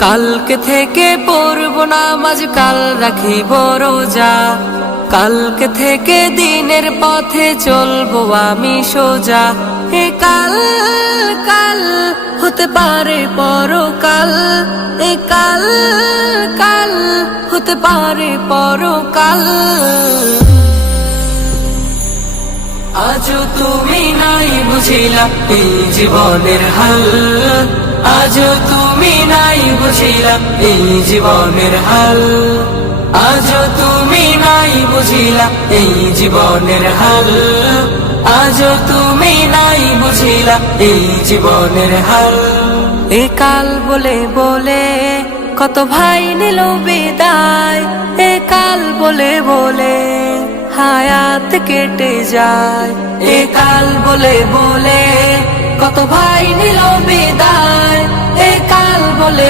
কালকে থেকে পড়ব নামাজ, কাল রাখিব রোজা। কালকে থেকে দিনের পথে চলবো আমি সোজা। এ কাল কাল হতে পারে পরকাল, এ কাল কাল হতে পারে পরকাল। আজও তুমি নাই বুঝিলা এই জীবনের হাল, আজও তুমি নাই বুঝিলা এই জীবনের হাল, আজও তুমি নাই বুঝিলা এই জীবনের হাল, আজও তুমি নাই বুঝিলা এই জীবনের হাল। এ কাল বলে বলে কত ভাই নিল বিদায়, এ কাল বলে বলে হায়াত কেটে যায়। এ কাল বলে বলে কত ভাই নিল বিদায়, এ কাল বলে